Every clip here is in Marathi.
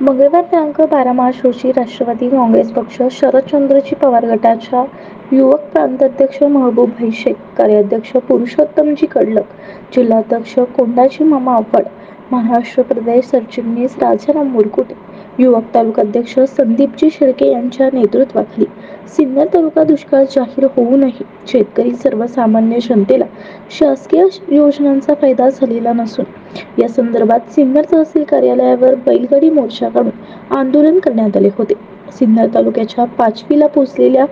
मंगळवार दिनांक 12 मार्च रोजी राष्ट्रवादी काँग्रेस पक्ष शरदचंद्रजी पवार गटाच्या युवक प्रांताध्यक्ष महबूबभाई शेख, कार्याध्यक्ष पुरुषोत्तमजी कडलक, जिल्हाध्यक्ष कोंडाजी मामा अवड, महाराष्ट्र प्रदेश सरचिटणीस राजाराम मुरकुटे, युवक तालुकाध्यक्ष संदीपजी शेळके यांच्या नेतृत्वाखाली सिन्नर तालुका दुष्काळ जाहीर होऊनही शेतकरी सर्वसामान्य जनतेला शासकीय योजनांचा फायदा झालेला नसून या संदर्भात सिन्नर तहसील कार्यालयावर बैलगाडी मोर्चा काढून आंदोलन करण्यात आले होते। सिन्नर तालुक्याच्या 5वीला पोहोचलेल्या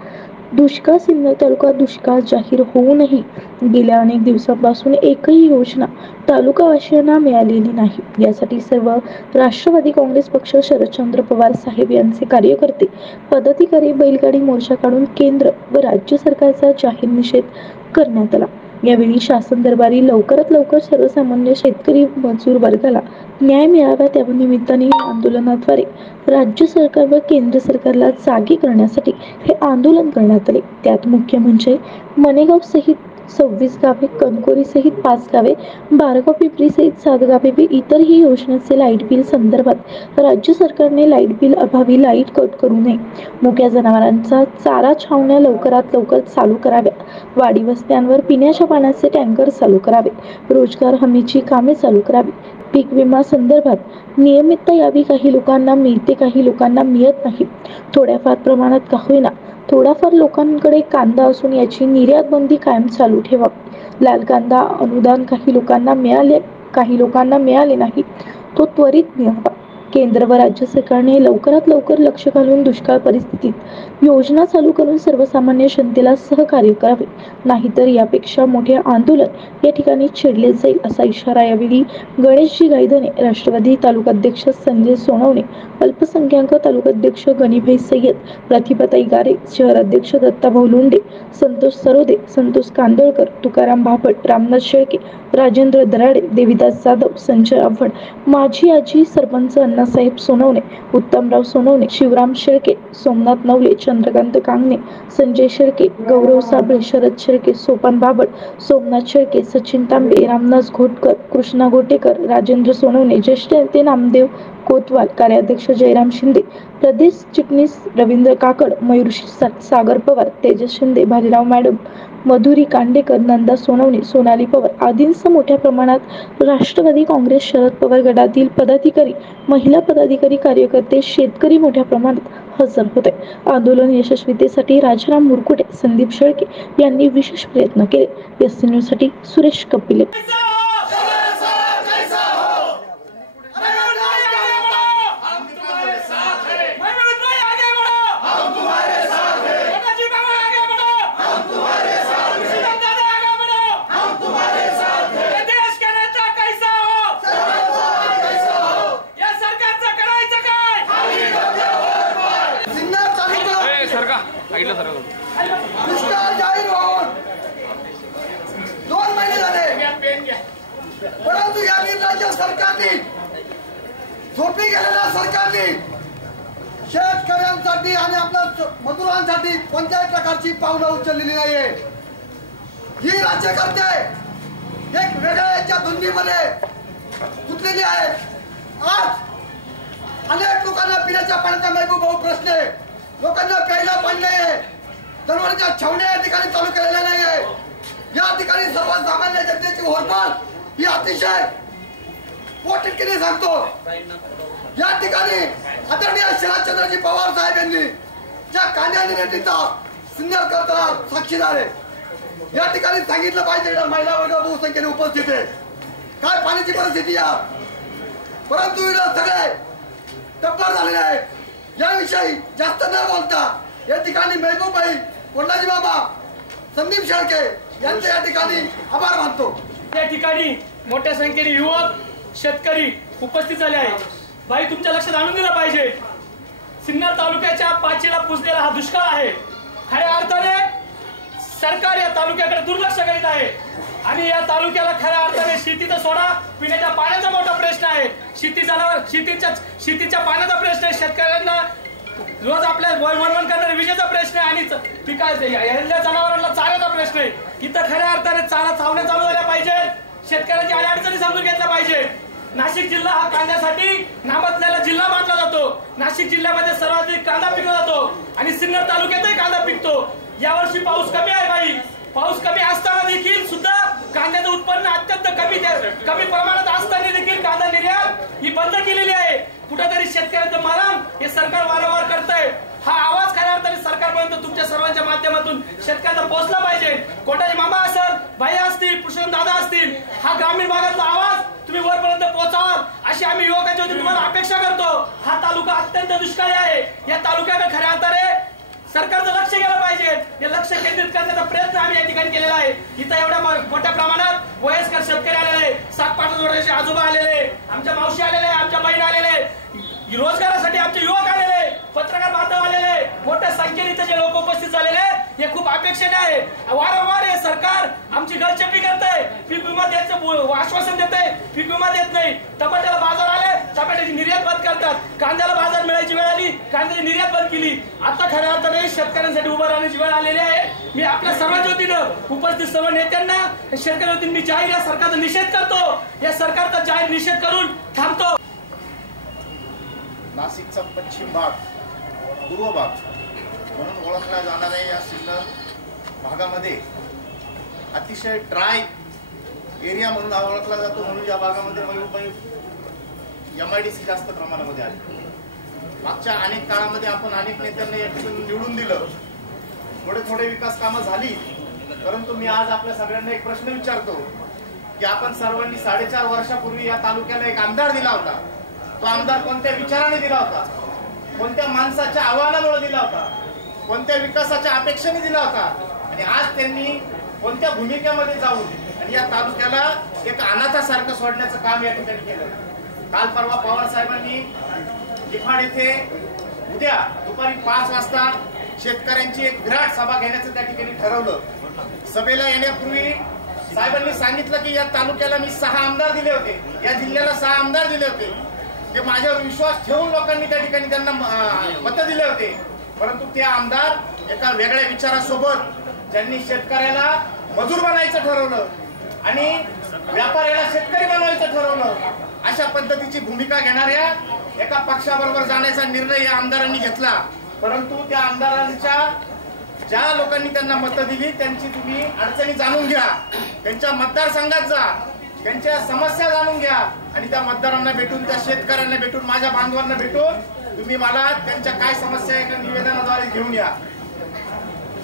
सिन्नर तालुका दुष्काळ जाहीर होऊनही गेल्या अनेक दिवसांपासून एकही योजना तालुकावासियांना मिळालेली नाही। यासाठी सर्व राष्ट्रवादी काँग्रेस पक्ष शरदचंद्र पवार साहेब यांचे कार्यकर्ते पदाधिकारी बैलगाडी मोर्चा काढून केंद्र व राज्य सरकारचा जाहीर निषेध करण्यात आला। यावेळी शासन दरबारी लवकरात लवकर सर्वसामान्य शेतकरी मजूर वर्गाला न्याय मिळावा त्या निमित्ताने या आंदोलनाद्वारे राज्य सरकार व केंद्र सरकारला जागे करण्यासाठी हे आंदोलन करण्यात आले। त्यात मुख्य म्हणजे मनेगाव सहित 26 गावे, कणकोरी सहित 5 गावे, बारगाव पिंपरी सहित 7 गावे व इतरही योजनेचे लाईट बिल संदर्भात राज्य सरकारने लाईट बिल अभावी लाईट कट करू नये, मुक्या जनावरांचा चारा छावण्या लवकरात लवकर चालू कराव्या, वाडी वस्त्यांवर पिण्याच्या पाण्याचे टँकर चालू करावे, रोजगार हमीची कामे चालू करावी, पीक विमा संदर्भात नियमितता यावी, काही लोकांना मिळते काही लोकांना मिळत नाही, थोड्याफार प्रमाणात का होईना थोडाफार लोकांकडे कांदा असून याची निर्यात बंदी कायम चालू ठेवावी, लाल कांदा अनुदान काही लोकांना मिळाले नाही, तो त्वरित मिळावा, केंद्र व राज्य सरकारने लवकरात लवकर लक्ष घालून दुष्काळ परिस्थितीत योजना चालू करून सर्वसामान्य जनतेला सहकार्य करावे, नाहीतर यापेक्षा मोठे आंदोलन या ठिकाणी छेडले जाईल असा इशारा यावेळी गणेशजी गायधने, राष्ट्रवादी तालुकाध्यक्ष संजय सोनवणे, अल्पसंख्याक तालुकाध्यक्ष गणिभाई सय्यद, प्रतिभाताई गारे, शहराध्यक्ष दत्ताभाऊ लोंढे, संतोष सरोदे, संतोष कांदळकर, तुकाराम भापट, रामनाथ शेळके, राजेंद्र दराडे, देविदास जाधव, संजय अवड, माझी आजी सरपंच अण्णासाहेब सोनवणे, उत्तमराव सोनवणे, शिवराम शेळके, सोमनाथ नवले, चंद्रकांत कांगणे, संजय शेळके, गौरव साबळे, शरद शेळके, सोपान बाबट, सोमनाथ शेळके, सचिन तांबे, रामदास घोटकर, कृष्णा गोटेकर, राजेंद्र सोनवणे, ज्येष्ठ नेते नामदेव कोतवाल, कार्याध्यक्ष जयराम शिंदे, प्रदेश चिटणीस रवींद्र काकड, मयूर सागर पवार, तेजस शिंदे, भालेराव मॅडम, मधुरी कांडेकर, नंदा सोनवणे, सोनाली पवार आदींसह मोठ्या प्रमाणात राष्ट्रवादी काँग्रेस शरद पवार गटातील पदाधिकारी, महिला पदाधिकारी, कार्यकर्ते, शेतकरी मोठ्या प्रमाणात हजर होते। आंदोलन यशस्वीतेसाठी राजाराम मुरकुटे, संदीप शेळके यांनी विशेष प्रयत्न केले। एस न्यूज साठी सुरेश कपिले। दुष्काळ जाहीर होऊन 2 महिने झाले, परंतु या राज्य सरकारने, झोपी गेलेल्या सरकारने शेतकऱ्यांसाठी आणि आपल्या मजुरांसाठी कोणत्याही प्रकारची पावलं उचललेली नाहीये। ही राज्यकर्ते एक वेगळ्या धुंदीमध्ये गुंतलेली आहेत। आज अनेक लोकांना पिण्याच्या पाण्याचा महबूब प्रश्न आहे, लोकांना प्यायला पाणी नाही, जनावरांच्या छावण्या या ठिकाणी चालू केलेल्या नाहीये। या ठिकाणी सर्वसामान्य जनतेची होरपळ ही अतिशय पोटतिडकीने सांगतो। या ठिकाणी आदरणीय शरदचंद्रजी पवार साहेब यांनी ज्या कांद्याने नेतृत्व सिन्नर करताना साक्षीदार आहे। या ठिकाणी सांगितलं पाहिजे महिला वर्ग बहुसंख्येने उपस्थित आहे, काय पाण्याची परिस्थिती या, परंतु सगळे टप्पर झालेले आहे। याविषयी जास्त न बोलता या ठिकाणी महबूबभाई, कोंडाजी बाबा, संदीप शेळके यांचे या ठिकाणी आभार मानतो। या ठिकाणी मोठ्या संख्येने युवक, शेतकरी उपस्थित झाले आहेत। भाई, तुमच्या लक्षात आणून दिलं पाहिजे, सिन्नर तालुक्याच्या 5वीला पुजलेला हा दुष्काळ आहे। खऱ्या अर्थाने सरकार या तालुक्याकडे दुर्लक्ष करीत आहे आणि या तालुक्याला खऱ्या अर्थाने शेतीचा सोडा, पिण्याच्या पाण्याचा मोठा प्रश्न आहे, शेतीच्या पाण्याचा प्रश्न आहे, शेतकऱ्यांना रोज आपल्या वळवण करणाऱ्या विजेचा प्रश्न आहे आणि पिकाच्या जनावरांना चाऱ्याचा प्रश्न आहे। इथं खऱ्या अर्थाने चारा छावण्या चालू झाल्या पाहिजे, शेतकऱ्यांची अडचणी समजून घेतल्या पाहिजे। नाशिक जिल्हा हा कांद्यासाठी नावाजलेला जिल्हा मानला जातो। नाशिक जिल्ह्यामध्ये सर्वाधिक कांदा पिकला जातो आणि सिन्नर तालुक्यातही कांदा पिकतो। यावर्षी पाऊस कमी आहे बाई, पाऊस कमी असताना देखील सुद्धा कांद्याचं उत्पन्न अत्यंत कमी प्रमाणात असताना देखील कांदा निर्यात ही बंद केलेली आहे। कुठेतरी शेतकऱ्यांचं मारण हे सरकार वारंवार करतंय। हा आवाज खऱ्या अर्थाने सरकारपर्यंत तुमच्या सर्वांच्या माध्यमातून शेतकऱ्यांना पोहोचला पाहिजे। कोटाजी मामा असेल, भाई असतील, पुरुषोत्तम दादा असतील, हा ग्रामीण भागातला आवाज तुम्ही वरपर्यंत पोहोचाल अशी आम्ही युवकांच्या वतीने तुम्हाला अपेक्षा करतो। हा तालुका अत्यंत दुष्काळी आहे, या तालुक्याकडे खऱ्या अर्थाने सरकारचं लक्ष गेलं पाहिजे। हे लक्ष केंद्रित करण्याचा प्रयत्न आम्ही या ठिकाणी केलेला आहे। इथं एवढ्या मोठ्या प्रमाणात वयस्कर शेतकरी आलेले, 7-5 जोड्याचे आजोबा आलेले, आमच्या मावशी आलेले, आमच्या बहीण आलेले, रोजगारासाठी आमचे युवक आलेले, पत्रकार बांधव आलेले, मोठ्या संख्येने इथे जे लोक उपस्थित झालेले हे खूप अपेक्षित आहे। वारंवार हे सरकार आमची गळचेपी करतंय, पीक विमा द्यायचं आश्वासन देतंय, पीक विमा देत नाही। टमाट्याला बाजार आले, टमाट्याची निर्यात बंद करतात, कांद्याला बाजार मिळायची वेळ आली, कांद्याची निर्यात बंद केली। आता खऱ्या अर्थाने शेतकऱ्यांसाठी उभं राहण्याची वेळ आलेली आहे। मी आपल्या सर्वांच्या वतीनं उपस्थित सर्व नेत्यांना, शेतकऱ्यांच्या वतीने मी जाहीर या सरकारचा निषेध करतो, या सरकारचा जाहीर निषेध करून थांबतो। नाशिकचा पश्चिम भाग, पूर्व भाग म्हणून ओळखला जाणाऱ्या या सिन्नर भागामध्ये अतिशय ड्राय एरिया म्हणून ओळखला जातो, म्हणून या भागामध्ये मयूरबाई MIDC जास्त प्रमाणामध्ये आले। मागच्या अनेक काळामध्ये आपण अनेक नेत्यांना या ठिकाणी निवडून दिलं, थोडे विकास कामं झाली, परंतु मी आज आपल्या सगळ्यांना एक प्रश्न विचारतो की आपण सर्वांनी 4.5 वर्षापूर्वी या तालुक्याला एक आमदार दिला होता। तो आमदार कोणत्या विचाराने दिला होता, कोणत्या माणसाच्या आव्हानामुळे दिला होता, कोणत्या विकासाच्या अपेक्षेने दिला होता, आणि आज त्यांनी कोणत्या भूमिकेमध्ये जाऊन आणि या तालुक्याला एक अनाथासारखं सोडण्याचं काम या ठिकाणी केलं। काल परवा पवार साहेबांनी निफाड येथे उद्या दुपारी 5 वाजता शेतकऱ्यांची एक विराट सभा घेण्याचं त्या ठिकाणी ठरवलं। सभेला येण्यापूर्वी साहेबांनी सांगितलं की या तालुक्याला मी 6 आमदार दिले होते, या जिल्ह्याला 6 आमदार दिले होते, जे माझ्यावर विश्वास ठेवून लोकांनी त्या ठिकाणी त्यांना मतं दिले होते, परंतु ते आमदार एका वेगळ्या विचारासोबत ज्यांनी शेतकऱ्याला मजूर बनायचं ठरवलं आणि व्यापाऱ्याला शेतकरी बनवायचं ठरवलं, अशा पद्धतीची भूमिका घेणाऱ्या एका पक्षाबरोबर जाण्याचा निर्णय या आमदारांनी घेतला। परंतु त्या आमदारांच्या ज्या लोकांनी त्यांना मतं दिली त्यांची तुम्ही अडचणी जाणून घ्या, त्यांच्या मतदारसंघात जा, त्यांच्या समस्या जाणून घ्या आणि त्या मतदारांना भेटून, त्या शेतकऱ्यांना भेटून, माझ्या बांधवांना भेटून तुम्ही मला त्यांच्या काय समस्या एका निवेदनाद्वारे घेऊन या।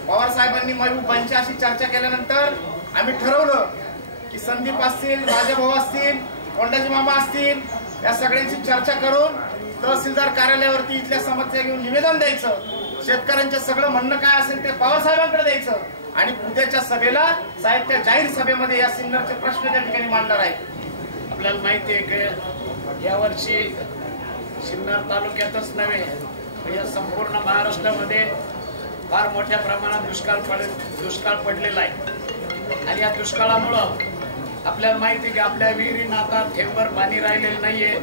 पवार साहेबांनी महबूबांची अशी चर्चा केल्यानंतर आम्ही ठरवलं की संदीप असतील, राजाभाऊ असतील, कोंडाजी मामा असतील, या सगळ्यांची चर्चा करून तहसीलदार कार्यालयावरती इथल्या समस्या घेऊन निवेदन द्यायचं, शेतकऱ्यांचं सगळं म्हणणं काय असेल ते पवार साहेबांकडे द्यायचं आणि उद्याच्या सभेला साहेब त्या जाहीर सभेमध्ये या सिन्नरचे प्रश्न त्या ठिकाणी मांडणार आहेत। आपल्याला माहिती आहे की यावर्षी सिन्नर तालुक्यातच नव्हे या संपूर्ण महाराष्ट्रामध्ये फार मोठ्या प्रमाणात दुष्काळ पडलेला आहे आणि या दुष्काळामुळं आपल्याला माहिती आहे की आपल्या विहिरींना आता थेंबर पाणी राहिलेलं नाहीये,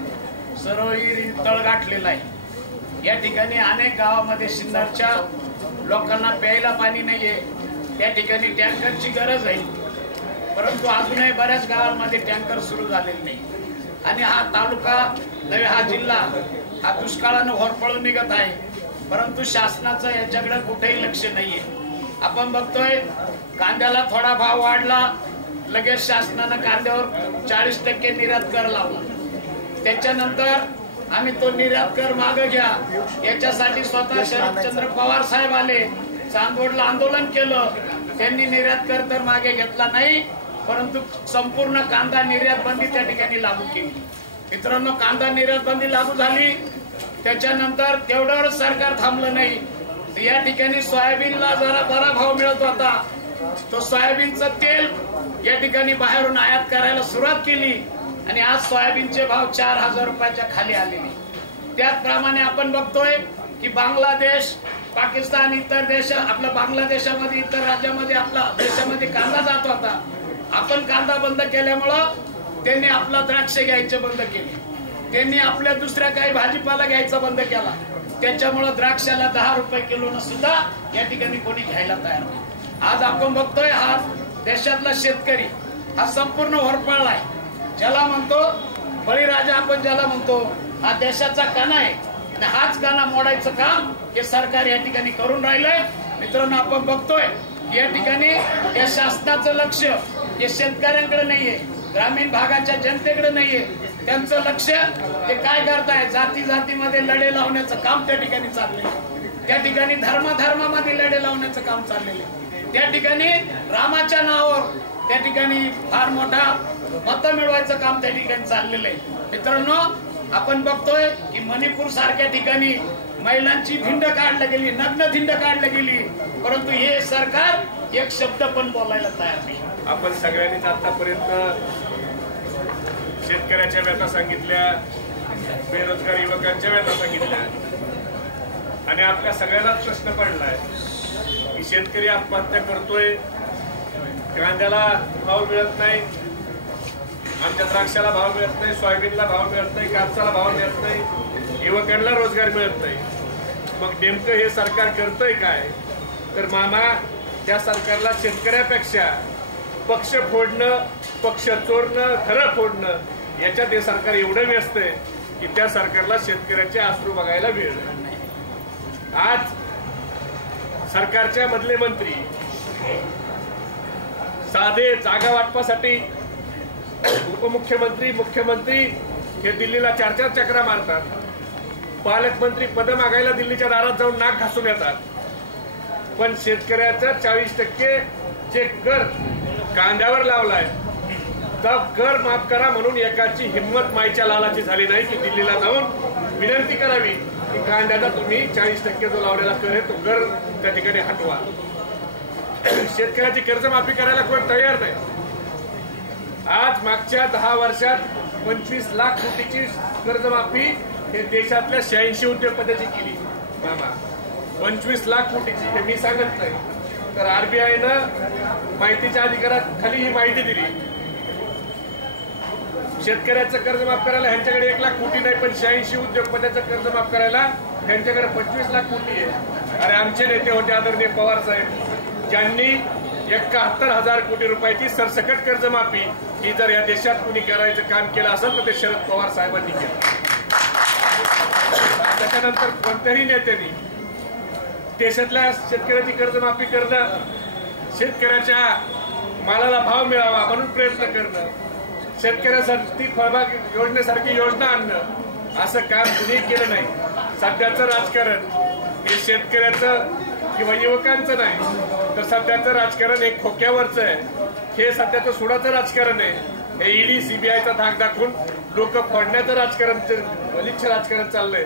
सर्व विहिरी तळ गाठलेला आहे। या ठिकाणी अनेक गावामध्ये सिन्नरच्या लोकांना प्यायला पाणी नाहीये, त्या ठिकाणी टँकरची गरज आहे, परंतु अजूनही बऱ्याच गावांमध्ये टँकर सुरू झालेले नाही आणि हा तालुका नव्हे हा जिल्हा हा दुष्काळानं होरपळून निघत आहे, परंतु शासनाचं याच्याकडे कुठेही लक्ष नाहीये। आपण बघतोय कांद्याला थोडा भाव वाढला, लगेच शासनानं कांद्यावर 40% निर्यात कर लावला, त्याच्यानंतर आम्ही तो निर्यात कर मागे घ्या याच्यासाठी स्वतः शरदचंद्र पवार साहेब आले, चांदवडला आंदोलन केलं, त्यांनी निर्यात कर तर मागे घेतला नाही, परंतु संपूर्ण कांदा निर्यात बंदी त्या ठिकाणी लागू केली। मित्रांनो, कांदा निर्यात बंदी लागू झाली, त्याच्यानंतर तेवढ्यावर सरकार थांबलं नाही, या ठिकाणी सोयाबीनला जरा बरा भाव मिळत होता, तो सोयाबीनचं तेल या ठिकाणी बाहेरून आयात करायला सुरुवात केली आणि आज सोयाबीनचे भाव 4000 रुपयाच्या खाली आलेले। त्याचप्रमाणे आपण बघतोय की बांगलादेश, पाकिस्तान, इतर देश, आपल्या बांगलादेशामध्ये, इतर राज्यामध्ये, आपल्या देशामध्ये कांदा जात होता, आपण कांदा बंद केल्यामुळं त्यांनी आपला द्राक्ष घ्यायचं बंद केले, त्यांनी आपल्या दुसऱ्या काही भाजीपाला घ्यायचा बंद केला, त्याच्यामुळे द्राक्षाला 10 रुपये किलोनं सुद्धा या ठिकाणी कोणी घ्यायला तयार नाही। आज आपण बघतोय हा देशातला शेतकरी हा संपूर्ण होरपळला आहे, ज्याला म्हणतो बळीराजा, आपण ज्याला म्हणतो हा देशाचा कणा आहे आणि हाच गाणा मोडायचं काम हे सरकार या ठिकाणी करून राहिलंय. मित्रांनो, आपण बघतोय या ठिकाणी या शासनाचं लक्ष हे शेतकऱ्यांकडे नाहीये, ग्रामीण भागाच्या जनतेकडे नाहीये. त्यांचं लक्ष ते काय करताय, जाती जातीमध्ये लढे लावण्याचं काम त्या ठिकाणी चाललेलं आहे. त्या ठिकाणी धर्मामध्ये लढे लावण्याचं काम चाललेलं आहे. त्या ठिकाणी रामाच्या नावावर त्या ठिकाणी फार मोठा मतं मिळवायचं काम त्या ठिकाणी चाललेलं आहे. मित्रांनो, आपण बघतोय की मणिपूर सारख्या ठिकाणी महिलांची धिंड काढली गेली, नग्न धिंड काढली गेली, परंतु हे सरकार एक शब्द पण बोलायला तयार नाही. आपण सगळ्यांनीच आतापर्यंत शेतकऱ्याच्या व्यथा सांगितल्या, बेरोजगार युवकांच्या व्यथा सांगितल्या आणि आपल्या सगळ्यांनाच प्रश्न पडलाय की शेतकरी आत्महत्या करतोय, कांद्याला भाव मिळत नाही, आमच्या द्राक्षाला भाव मिळत नाही, सोयाबीनला भाव मिळत नाही, कापसाला भाव मिळत नाही, युवकांना रोजगार मिळत नाही. मग नेमकं हे सरकार करतंय काय? तर मामा, त्या सरकारला शेतकऱ्यापेक्षा पक्ष फोडणं, पक्ष चोरणं, खरं फोडणं याच्यात हे सरकार एवढं व्यस्त आहे की त्या सरकारला शेतकऱ्याचे अश्रू बघायला वेळ नाही. आज सरकारच्या मधले मंत्री साधे जागा वाटपासाठी उपमुख्यमंत्री, मुख्यमंत्री हे दिल्लीला 4-4 चक्रा मारतात. पालकमंत्री पद मागायला दिल्लीच्या दारात जाऊन नाक घासून येतात. पण शेतकऱ्याचा 40% जे कर कांद्यावर लावलाय, तर कर माफ करा म्हणून एकाची हिंमत माईच्या लालाची झाली नाही की दिल्लीला जाऊन विनंती करावी की कांद्याचा तुम्ही 40% जो लावलेला कर आहे तो कर त्या ठिकाणी हटवा. शेतकऱ्याची कर्जमाफी करायला कोण तयार नाही. आज मागच्या 10 वर्षात 25 लाख कोटीची कर्जमाफी हे देशातल्या 86 उद्योगपतींची केली. मामा, 25 लाख कोटीची, हे मी सांगत नाही, तर आरबीआयनं माहितीच्या अधिकारात खाली ही माहिती दिली. शेतकऱ्याचं कर्ज माफ करायला ह्यांच्याकडे 1 लाख कोटी नाही, पण 86 उद्योगपतींचं कर्ज माफ करायला ह्यांच्याकडे 25 लाख कोटी आहे. अरे आमचे नेते होते आदरणीय पवार साहेब, ज्यांनी 71,000 कोटी रुपयाची सरसकट कर्जमाफी ही जर या देशात कुणी करायचं काम केलं असेल तर ते शरद पवार साहेबांनी केलं. त्याच्यानंतर कोणत्याही नेत्यांनी देशातल्या शेतकऱ्याची कर्जमाफी करणं, शेतकऱ्याच्या मालाला भाव मिळावा म्हणून प्रयत्न करणं, शेतकऱ्यासाठी फळबाग योजनेसारखी योजना आणणं, असं काम कुणी केलं नाही. सध्याचं राजकारण हे शेतकऱ्याचं किंवा युवकांचं नाही, तर सध्याचं राजकारण हे खोक्यावरचं आहे. हे सध्याचं सुडाचं राजकारण आहे. हे ईडी, सीबीआयचा धाक दाखवून लोक फोडण्याचं राजकारण, गलिच्छ राजकारण चाललंय.